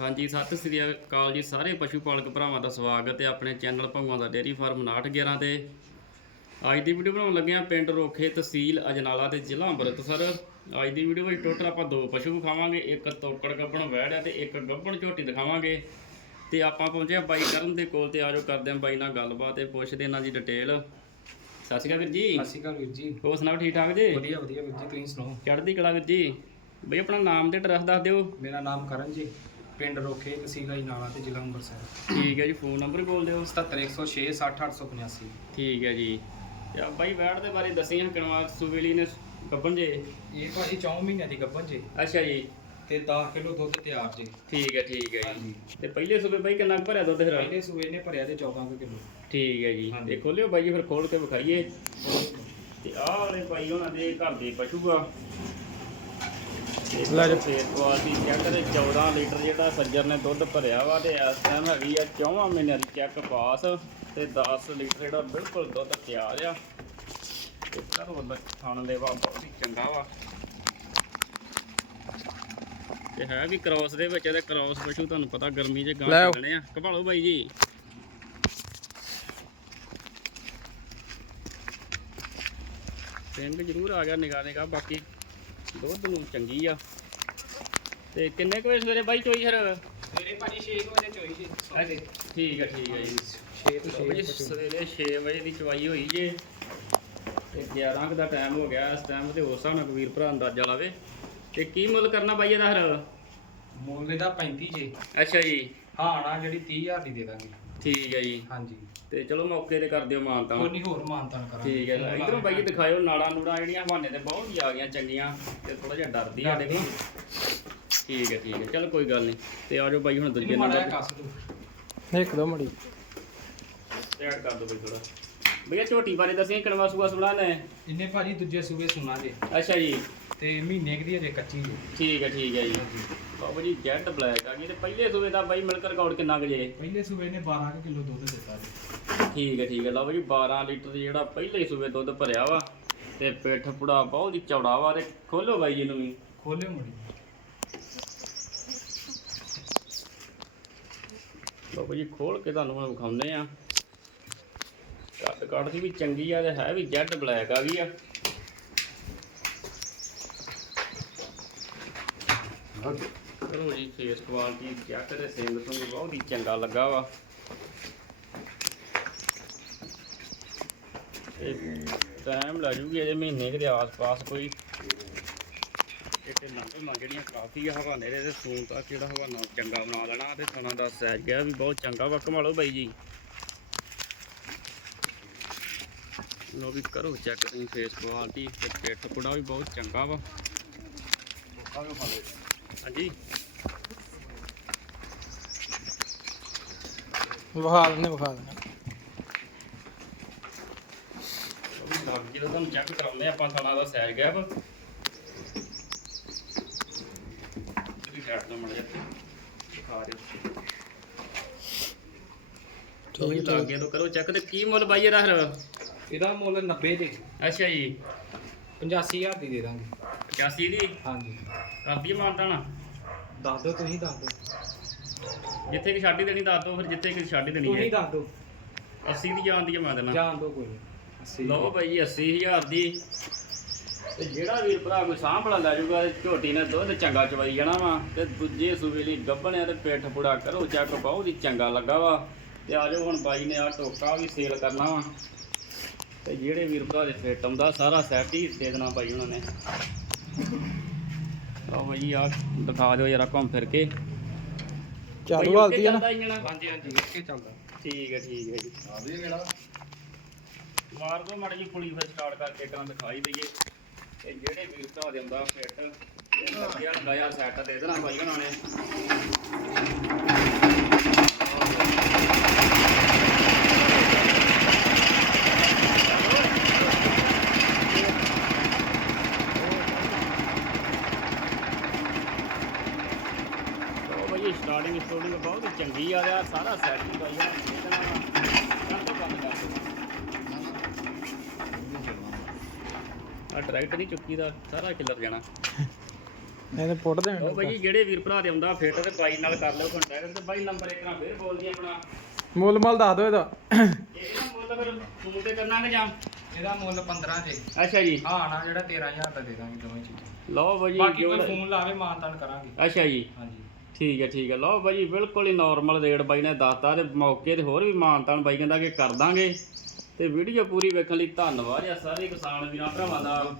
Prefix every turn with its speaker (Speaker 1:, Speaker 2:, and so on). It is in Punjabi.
Speaker 1: ਹਾਂਜੀ ਸਤਿ ਸ੍ਰੀ ਅਕਾਲ ਜੀ ਸਾਰੇ ਪਸ਼ੂ ਪਾਲਕ ਭਰਾਵਾਂ ਦਾ ਸਵਾਗਤ ਹੈ ਆਪਣੇ ਚੈਨਲ ਭੰਗਵਾਂ ਦਾ ਡੇਅਰੀ ਫਾਰਮ 911 ਤੇ। ਅੱਜ ਦੀ ਵੀਡੀਓ ਬਣਾਉਣ ਲੱਗੇ ਆ ਪਿੰਡ ਰੋਖੇ ਤਹਿਸੀਲ ਅਜਨਾਲਾ ਤੇ ਜ਼ਿਲ੍ਹਾ ਅੰਮ੍ਰਿਤਸਰ। ਅੱਜ ਦੀ ਵੀਡੀਓ ਵਿੱਚ ਟੋਟਲ ਆਪਾਂ ਦੋ ਪਸ਼ੂ ਵਿਖਾਵਾਂਗੇ ਇੱਕ ਤੋਕੜ ਗੱਬਣ ਵੈੜ ਹੈ ਤੇ ਇੱਕ ਗੱਬਣ ਝੋਟੀ ਦਿਖਾਵਾਂਗੇ। ਤੇ ਆਪਾਂ ਪਹੁੰਚੇ ਆ ਬਾਈ ਕਰਨ ਦੇ ਕੋਲ ਤੇ ਆਜੋ ਕਰਦੇ ਆ ਬਾਈ ਨਾਲ ਗੱਲਬਾਤ ਤੇ ਪੁੱਛਦੇ ਇਹਨਾਂ ਦੀ ਡਿਟੇਲ ਸਤਿ ਸ਼੍ਰੀ ਅਕਾਲ ਵੀਰ ਜੀ।
Speaker 2: ਸਤਿ ਸ਼੍ਰੀ ਅਕਾਲ ਵੀਰ ਜੀ।
Speaker 1: ਹੋਰ ਸੁਣਾਓ ਠੀਕ ਠਾਕ ਜੀ?
Speaker 2: ਵਧੀਆ ਵਧੀਆ ਵੀਰ ਜੀ ਤੁਸੀਂ ਸੁਣਾਓ?
Speaker 1: ਚੜ੍ਹਦੀ ਕਲਾ ਵੀਰ ਜੀ। ਬਈ ਆਪਣਾ ਨਾਮ ਤੇ ਐਡਰੈਸ ਦੱਸ ਦਿਓ।
Speaker 2: ਮੇਰਾ ਨਾਮ ਕਰਨ ਜੀ। ਪਿੰਡ ਰੋਖੇ ਤਹਿਸੀਲ ਨਾਲਾ ਤੇ ਜ਼ਿਲ੍ਹਾ ਅੰਮ੍ਰਿਤਸਰ।
Speaker 1: ਠੀਕ ਹੈ ਜੀ ਫੋਨ ਨੰਬਰ ਬੋਲ ਦਿਓ।
Speaker 2: 77106 60885
Speaker 1: ਠੀਕ ਹੈ ਜੀ। ਤੇ ਆ ਬਾਈ ਵੈੜ ਦੇ ਬਾਰੇ ਦੱਸੀ ਹਾਂ ਕਿਣਵਾ ਸੁਵੇਲੀ ਨੇ ਗੱਬਣ ਜੇ।
Speaker 2: ਇਹ ਭਾਜੀ 4 ਮਹੀਨਿਆਂ ਦੀ ਗੱਭਣ ਜੀ।
Speaker 1: ਅੱਛਾ ਜੀ।
Speaker 2: ਤੇ 10 ਕਿਲੋ ਦੁੱਧ ਤਿਆਰ ਜੀ।
Speaker 1: ਠੀਕ ਹੈ ਠੀਕ ਹੈ ਜੀ।
Speaker 2: ਹਾਂਜੀ।
Speaker 1: ਤੇ ਪਹਿਲੇ ਸੂਬੇ ਬਾਈ ਕਿੰਨਾ ਕੁ ਭਰਿਆ ਦੁੱਧ ਫਿਰ?
Speaker 2: ਪਹਿਲੇ ਸੂਏ ਨੇ ਭਰਿਆ ਤੇ 14 ਕੁ ਕਿਲੋ।
Speaker 1: ਠੀਕ ਹੈ ਜੀ।
Speaker 2: ਹਾਂਜੀ।
Speaker 1: ਤੇ ਖੋਲਿਓ ਬਾਈ ਜੀ ਫਿਰ ਖੋਲ ਕੇ ਵਿਖਾਈਏ। ਤੇ ਆਹ ਵਾਲੇ ਬਾਈ ਉਹਨਾਂ ਦੇ ਘਰ ਦੇ ਪਸ਼ੂ ਆ। ਲੈ ਜਾ। ਫੇਰ ਕੁਆਲਿਟੀ ਚੈੱਕ ਤੇ 14 ਲੀਟਰ ਜਿਹੜਾ ਸੱਜਰ ਨੇ ਦੁੱਧ ਭਰਿਆ ਵਾ ਤੇ ਇਸ ਟਾਈਮ ਹੈਗੀ ਆ 4 ਮਹੀਨਿਆਂ ਦੀ ਚੈੱਕ ਪਾਸ ਤੇ 10 ਲੀਟਰ ਜਿਹੜਾ ਬਿਲਕੁਲ ਦੁੱਧ ਤਿਆਰ ਆ ਤੇ ਘਰੋਂ ਦਾ ਖਾਣ ਦੇ ਵਾ ਬਹੁਤ ਹੀ ਚੰਗਾ ਵਾ ਤੇ ਹੈ ਵੀ ਕ੍ਰਾਸ ਦੇ ਵਿੱਚ ਤੇ ਕ੍ਰਾਸ ਪਸ਼ੂ ਤੁਹਾਨੂੰ ਪਤਾ ਗਰਮੀ 'ਚ ਗਾਂ ਚੱਲਣੇ ਆ। ਘਪਾਲੋ ਬਾਈ ਜੀ। ਸਿੰਘ ਜ਼ਰੂਰ ਆ ਗਿਆ ਨਿਗਾਹ ਨਿਗਾਹ ਬਾਕੀ। ਦੁੱਧ ਨੂੰ ਚੰਗੀ ਆ। ਤੇ ਕਿੰਨੇ ਕੁ ਵਜੇ ਸਵੇਰੇ ਬਾਈ ਚੋਈ ਫਿਰ?
Speaker 2: ਮੇਰੇ ਭਾਜੀ 6 ਵਜੇ ਚੋਈ ਜੀ
Speaker 1: ਠੀਕ ਆ ਠੀਕ ਆ ਜੀ।
Speaker 2: 6 ਤੋਂ
Speaker 1: ਸਵੇਰੇ 6 ਵਜੇ ਦੀ ਚਵਾਈ ਹੋਈ ਜੇ। ਤੇ 11 ਕੁ ਦਾ ਟਾਈਮ ਹੋ ਗਿਆ ਇਸ ਟਾਈਮ ਤੇ ਉਸ ਨਾਲ ਕਬੀਰ ਭਰਾ ਅੰਦਾਜ਼ਾ ਲਾਵੇ। ਤੇ ਕੀ ਮੁੱਲ ਕਰਨਾ ਬਾਈ ਇਹਦਾ ਫਿਰ?
Speaker 2: ਮੁੱਲ ਇਹਦਾ 35 ਜੀ।
Speaker 1: ਅੱਛਾ ਜੀ।
Speaker 2: ਹਾਂ ਨਾ ਜਿਹੜੀ 30000 ਦੀ ਦੇ ਦਾਂਗੇ।
Speaker 1: ਠੀਕ ਹੈ ਜੀ।
Speaker 2: ਹਾਂਜੀ।
Speaker 1: ਤੇ ਚਲੋ ਮੌਕੇ ਤੇ ਕਰ ਦਿਓ ਮਾਨ ਤਾਂ
Speaker 2: ਕੋਈ ਨਹੀਂ ਹੋਰ ਮਾਨਤਾਨ ਕਰਾਂਗੇ।
Speaker 1: ਠੀਕ ਹੈ। ਇਧਰੋਂ ਬਾਈ ਦਿਖਾਇਓ ਨਾੜਾ ਨੂੜਾ ਜਿਹੜੀਆਂ ਹਵਾਨੇ ਤੇ ਬਹੁਤ ਹੀ ਆ ਗਈਆਂ ਚੰਗੀਆਂ ਤੇ ਥੋੜਾ ਜਿਹਾ ਡਰਦੀ ਆ ਦੇਖੋ। ਠੀਕ ਹੈ ਠੀਕ ਹੈ। ਚਲੋ ਕੋਈ ਗੱਲ ਨਹੀਂ ਤੇ ਆਜੋ ਬਾਈ ਹੁਣ ਦੂਜੇ ਨੰਬਰ
Speaker 2: ਦੋ
Speaker 3: ਇੱਕ ਦੋ ਮੜੀ।
Speaker 1: ਤੇ ਐਡ ਕਰ ਦਿਓ ਬਾਈ ਥੋੜਾ ਭਈਆ ਝੋਟੀ ਬਾਰੇ ਦੱਸਿਆ ਕਿਣਵਾ ਸੂਆ ਸੁਣਾ ਨੇ
Speaker 2: ਇਹਨੇ ਭਾਜੀ ਦੂਜੇ ਸੂਬੇ ਸੁਣਾ ਜੇ
Speaker 1: ਅੱਛਾ ਜੀ।
Speaker 2: ਤੇ ਮਹੀਨੇ ਕੁ ਦੀ ਅਜੇ ਕੱਚੀ ਜੀ
Speaker 1: ਠੀਕ ਹੈ ਠੀਕ ਹੈ ਜੀ। ਬਾਬਾ ਜੀ ਜੈਟ ਬਲੈਕ ਆ ਗਈ ਤੇ ਪਹਿਲੇ ਸੂਏ ਦਾ ਬਾਈ ਮਿਲਕ ਰਿਕਾਰਡ ਕਿੰਨਾ ਕੁ ਜੇ?
Speaker 2: ਪਹਿਲੇ ਸੂਬੇ ਨੇ 12 ਕੁ ਕਿਲੋ ਦੁੱਧ ਦਿੱਤਾ ਜੀ
Speaker 1: ਠੀਕ ਹੈ ਠੀਕ ਹੈ ਲਓ ਜੀ 12 ਲੀਟਰ ਦੀ ਜਿਹੜਾ ਪਹਿਲੇ ਸੂਏ ਦੁੱਧ ਭਰਿਆ ਵਾ ਤੇ ਪਿੱਠ ਪੁੜਾ ਬਹੁਤ ਹੀ ਚੌੜਾ ਵਾ ਤੇ ਖੋਲੋ ਬਾਈ ਜੀ ਨੂੰ ਵੀ।
Speaker 2: ਖੋਲਿਓ ਮੁੜੀ।
Speaker 1: ਬਾਬਾ ਜੀ ਖੋਲ ਕੇ ਤੁਹਾਨੂੰ ਹੁਣ ਵਿਖਾਉਂਦੇ ਆ। ਕੱਟ ਕੱਟ ਦੀ ਵੀ ਚੰਗੀ ਆ ਤੇ ਹੈ ਵੀ ਜੈਡ ਬਲੈਕ ਆ ਗਈ ਆ। ਚਲੋ ਜੀ ਫੇਸ ਕੁਆਲਿਟੀ ਚੈੱਕ ਤੇ ਸਿੰਗ ਤੋਂ ਵੀ ਬਹੁਤ ਹੀ ਚੰਗਾ ਲੱਗਾ ਵਾ। ਟਾਈਮ ਲੱਗ ਜੂਗੀ ਅਜੇ ਮਹੀਨੇ ਦੇ ਆਸ-ਪਾਸ ਕੋਈ। ਇੱਥੇ ਲੰਬੇ ਮਾਂ ਜਿਹੜੀਆਂ ਕਾਫੀ ਆ ਹਵਾਨੇ ਦੇ ਤੇ ਸੂਨ ਤੱਕ ਜਿਹੜਾ ਹਵਾਨਾ ਚੰਗਾ ਬਣਾ ਲੈਣਾ ਤੇ ਥਣਾ ਦਾ ਸਾਈਜ਼ ਗਿਆ ਵੀ ਬਹੁਤ ਚੰਗਾ ਵਾ। ਕਮਾਲੋ ਬਾਈ ਜੀ। ਲੋ ਵੀ ਕਰੋ ਚੈੱਕ ਤੁਸੀਂ ਫੇਸ ਕੁਆਲਿਟੀ ਤੇ ਪਿੱਠ ਪੁੜਾ ਵੀ ਬਹੁਤ ਚੰਗਾ ਵਾ। ਹਾਂਜੀ।
Speaker 3: ਵਿਖਾ ਦਿੰਦੇ ਵਿਖਾ ਦਿੰਦੇ।
Speaker 1: ਲੱਗ ਜਦੋਂ ਤੁਹਾਨੂੰ ਚੈੱਕ ਕਰਾਉਂਦੇ ਆਪਾਂ ਥਣਾ ਦਾ ਸਾਈਜ਼ ਗਿਆ ਵਾ ਤੁਸੀਂ ਸਾਈਡ ਤੋਂ ਮੜ ਜਾ ਦਿਖਾ ਦਿਓ। ਠੀਕ ਲੱਗ ਗਿਆ ਤਾਂ ਕਰੋ ਚੈੱਕ ਤੇ ਕੀ ਮੁੱਲ ਬਾਈ ਇਹਦਾ ਫਿਰ?
Speaker 2: ਇਹਦਾ ਮੁੱਲ 90 ਦੇ।
Speaker 1: ਅੱਛਾ ਜੀ।
Speaker 2: 85000 ਦੀ ਦੇ ਦਾਂਗੇ।
Speaker 1: 85 ਦੀ।
Speaker 2: ਹਾਂਜੀ।
Speaker 1: ਕਰਦੀ ਮਾਨਤਾ ਨਾ।
Speaker 2: ਦੱਸ ਦਿਓ ਤੁਸੀਂ ਦੱਸ ਦਿਓ।
Speaker 1: ਜਿੱਥੇ ਕਿ ਛਾਡੀ ਦੇਣੀ ਦੱਸ ਦੋ ਫਿਰ ਜਿੱਥੇ ਕਿ ਛਾਡੀ ਦੇਣੀ
Speaker 2: ਤੁਸੀਂ
Speaker 1: ਹੈ।
Speaker 2: ਦੱਸ ਦਿਓ।
Speaker 1: 80 ਦੀ ਜਾਣ ਦੀ ਹੈ ਮੈਂ ਦੇਣਾ
Speaker 2: ਜਾਣ ਦਿਓ ਕੋਈ। ਅੱਸੀ
Speaker 1: ਲਓ ਭਾਈ ਜੀ 80000 ਦੀ। ਤੇ ਜਿਹੜਾ ਵੀਰ ਭਰਾ ਕੋਈ ਸਾਂਭਲਾ ਲੈ ਜਾਊਗਾ ਤੇ ਝੋਟੀ ਨੇ ਦੁੱਧ ਚੰਗਾ ਚਵਾਈ ਜਾਣਾ ਵਾ ਤੇ ਦੂਜੇ ਸੂਬੇ ਲਈ ਗੱਭਣਿਆ ਤੇ ਪਿੱਠ ਪੁੜਾ ਕਰੋ ਚੱਕ ਬਹੁਤ ਹੀ ਚੰਗਾ ਲੱਗਾ ਵਾ। ਤੇ ਆਜੋ ਹੁਣ ਬਾਈ ਨੇ ਆ ਟੋਕਾ ਵੀ ਸੇਲ ਕਰਨਾ ਵਾ। ਤੇ ਜਿਹੜੇ ਵੀਰ ਭਰਾ ਦੇ ਫਿੱਟ ਆਉਂਦਾ ਸਾਰਾ ਸੈੱਟ ਹੀ ਦੇ ਦੇਣਾ ਬਾਈ ਉਹਨਾਂ ਨੇ। ਲਓ ਬਾਈ ਆ ਦਿਖਾ ਦਿਓ ਜਰਾ ਘੁੰਮ ਫਿਰ ਕੇ।
Speaker 3: ਚਾਲੂ ਹਾਲਤੀ ਆ ਨਾ?
Speaker 2: ਹਾਂਜੀ ਹਾਂਜੀ ਓਕੇ ਚੱਲਦਾ।
Speaker 1: ਠੀਕ ਹੈ ਠੀਕ ਹੈ ਜੀ।
Speaker 2: ਆ ਵੀ ਕਿਹੜਾ
Speaker 1: ਮਾਰ ਦੋ ਮਾੜੀ ਜੀ ਪੁਲੀ ਫਿਰ ਸਟਾਰਟ ਕਰਕੇ ਤਾਂ ਦਿਖਾਈ ਦਈਏ। ਤੇ ਜਿਹੜੇ ਵੀਰ ਭਰਾ ਦੇ ਆਉਂਦਾ ਫਿੱਟ ਲੱਗਿਆ ਗਿਆ ਸੈੱਟ ਦੇ ਦੇਣਾ ਬਾਈ ਉਹਨਾਂ ਨੇ ਲਓ ਬਾਈ ਸਟਾਰਟਿੰਗ ਸਟੋਰਿੰਗ ਬਹੁਤ ਚੰਗੀ ਆ ਰਿਹਾ ਸਾਰਾ ਸੈੱਟ ਹੀ ਬਾਈ ਦੇ। ਕਰ ਕਰ ਆ ਡਾਇਰੈਕਟ ਨਹੀਂ ਚੁੱਕੀ ਦਾ ਸਾਰਾ ਕਿੱਲਰ ਜਾਣਾ।
Speaker 3: ਇਹਨੇ ਪੁੱਟ
Speaker 1: ਲਓ
Speaker 3: ਦੇਣ
Speaker 1: ਬਾਈ ਜਿਹੜੇ ਵੀਰ ਭਰਾ ਦੇ ਆਉਂਦਾ ਫਿੱਟ ਤੇ ਬਾਈ ਨਾਲ ਕਰ ਲਿਓ ਕੰਟੈਕਟ ਤੇ ਬਾਈ ਨੰਬਰ ਇੱਕ ਨਾਲ ਫੇਰ ਬੋਲ ਦੀ ਆਪਣਾ।
Speaker 3: ਮੁੱਲ ਮਲ ਦੱਸ ਦਿਓ ਇਹਦਾ।
Speaker 1: ਇਹ ਨਾ ਮੁੱਲ ਫਿਰ ਫੋਨ ਤੇ ਕਰਨਾ ਕਿ ਜਾਂ?
Speaker 2: ਇਹਦਾ ਮੁੱਲ 15 ਜੇ
Speaker 1: ਅੱਛਾ ਜੀ।
Speaker 2: ਹਾਂ ਨਾ ਜਿਹੜਾ 13000 ਦਾ ਦੇ ਦਾਂਗੇ ਦੋਵੇਂ ਚੀਜ਼ਾਂ।
Speaker 1: ਲਓ ਬਾਈ ਜੀ
Speaker 2: ਬਾਕੀ ਕੋਈ ਫੋਨ ਲਾਵੇ ਮਾਨਤਾਨ ਕਰਾਂਗੇ।
Speaker 1: ਅੱਛਾ ਜੀ।
Speaker 2: ਹਾਂਜੀ।
Speaker 1: ਠੀਕ ਹੈ ਠੀਕ ਹੈ। ਲਓ ਬਾਈ ਜੀ ਬਿਲਕੁਲ ਹੀ ਨਾਰਮਲ ਰੇਟ ਬਾਈ ਨੇ ਦੱਸਤਾ ਤੇ ਮੌਕੇ ਤੇ ਹੋਰ ਵੀ ਮਾਨਤਾਨ ਬਾਈ ਕਹਿੰਦਾ ਕਿ ਕਰ ਦਾਂਗੇ। ਤੇ ਵੀਡੀਓ ਪੂਰੀ ਵੇਖਣ ਲਈ ਧੰਨਵਾਦ ਆ ਸਾਰੇ ਕਿਸਾਨ ਵੀਰਾਂ, ਭਰਾਵਾਂ ਦਾ।